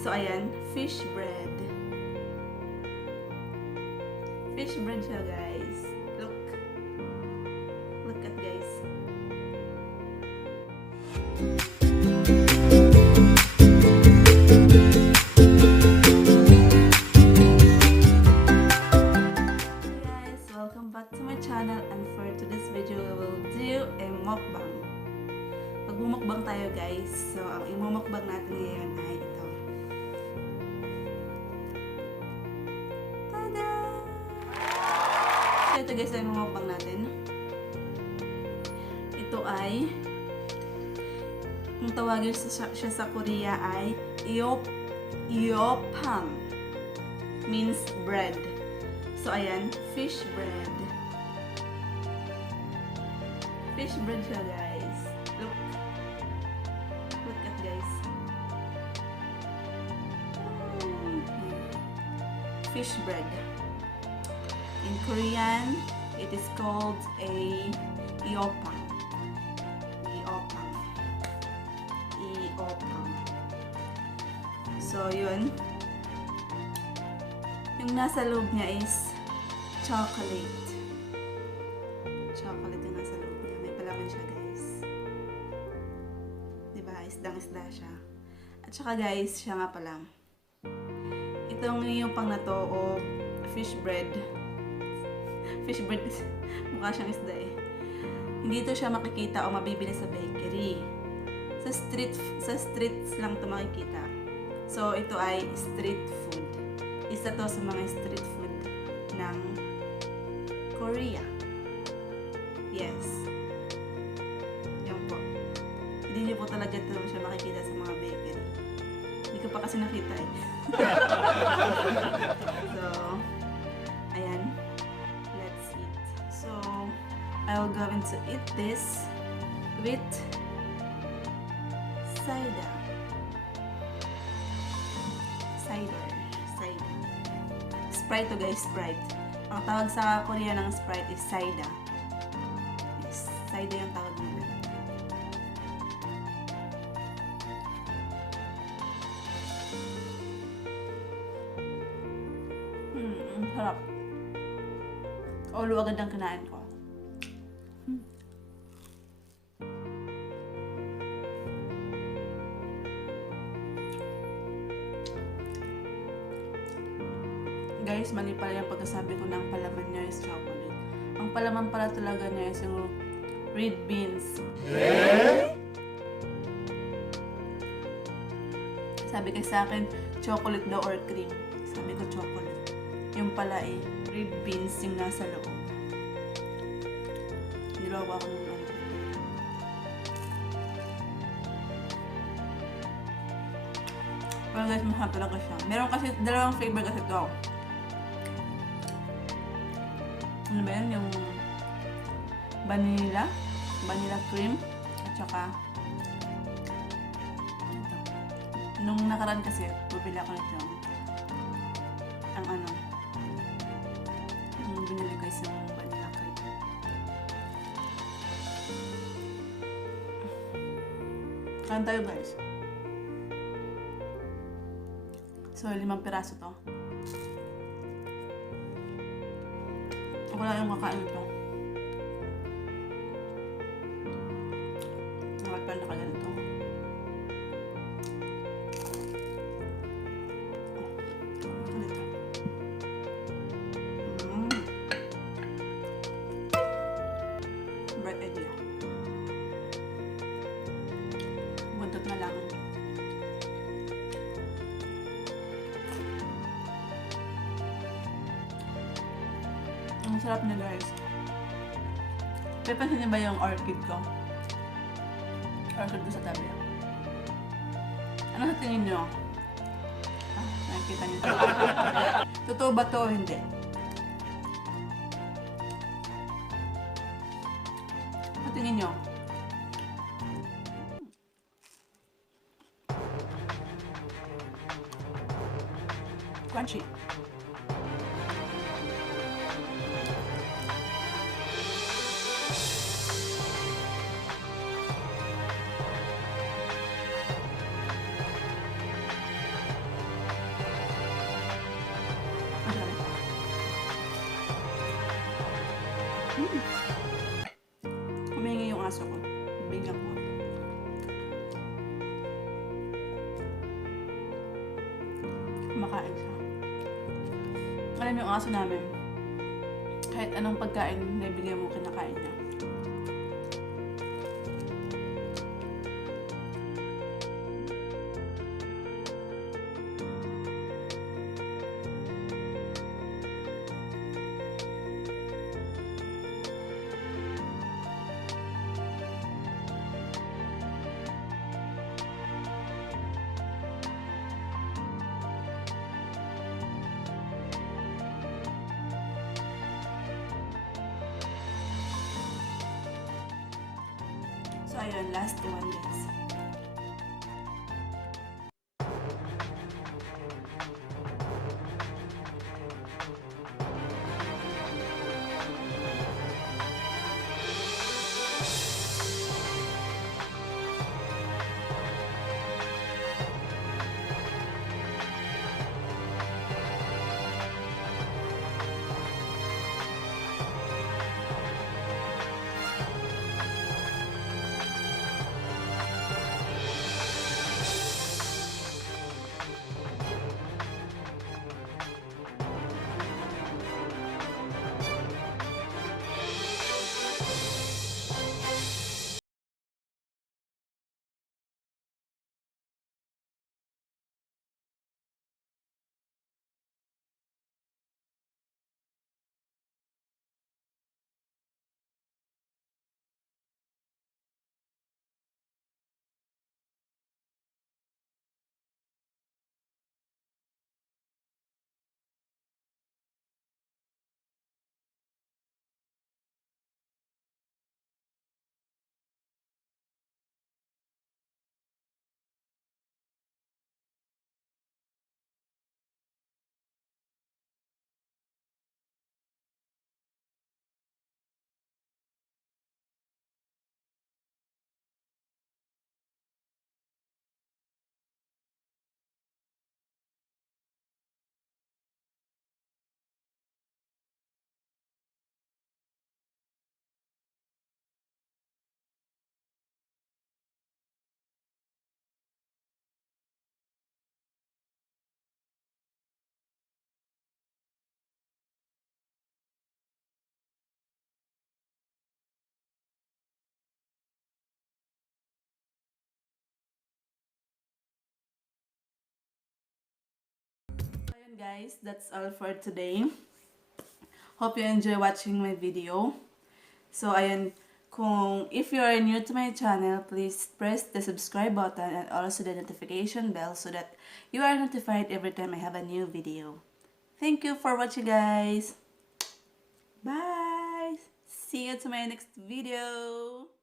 So, ayan, fish bread. Fish bread siya, guys. Look. Look at guys. Guys, welcome back to my channel, and for today's video, we will do a mukbang. Magmumukbang tayo, guys. So, ang imumukbang natin ngayon ay ito. Tada! So, ito guys, ang imumukbang natin. Ito ay, kung tawagin siya sa Korea ay yeopang. Means bread. So, ayan, fish bread. Fish bread siya, guys. Look. Look at guys. Fish bread. In Korean, it is called a yeopang. Yeopang. Yeopang. So, yun. Yung nasa loob niya is chocolate. Chocolate yung nasa loob niya. May palaman siya, guys. Diba? Isdang-isda siya. At saka, guys, siya nga pala. Itong yung pang na to, o fish bread. Fish bread, mukha siyang isda eh. Hindi to siya makikita o mabibili sa bakery. Sa streets lang to makikita. So, ito ay street food. Isa to sa mga street food ng Korea. Yes. Yan po. Hindi niyo po talaga ito siya makikita sa mga bakery. Hindi ko pa kasi nakita eh. So, ayan. Let's eat. So, I'll go to eat this with cider. Sprite to guys, Sprite. Ang tawag sa Korea ng Sprite is cider. Yes, cider yung tawag nila. Sarap. Olo agad ang kinain ko. Guys, mali pala yung pagkasabi ko ng palaman niya is chocolate. Ang palaman pala talaga niya is yung red beans. Sabi kasi sa akin, chocolate daw or cream. Sabi ko chocolate. Yung pala eh, red beans yung nasa loob. Nilawa ko ng ano. Pero guys, mahal talaga siya. Meron kasi dalawang flavor kasi ito. Ano ba yan? Yung vanilla cream, at saka ito. Nung nakaraan kasi, bubili ako nito. Ang ano, yung binili ko is yung vanilla cream. Kain tayo guys. So, 5 piraso to. Wala yung kakain ito. Nakal pa nakaganito. Ganito. Bright idea. Buntot na lang. Ang sarap na guys. Papansin niyo ba yung orchid ko? Orchid ko sa tabi. Ano sa tingin niyo? Nakikita niyo. Totoo ba to o hindi? Ano tingin niyo? Crunchy. kumakain siya. Alam yung aso namin, kahit anong pagkain na ibigay mo, kinakain niya. So, ayun, last one, guys. Ayun guys, that's all for today. Hope you enjoy watching my video. So ayun, if you are new to my channel, please press the subscribe button and also the notification bell so that you are notified every time I have a new video. Thank you for watching, guys. Bye. See you to my next video.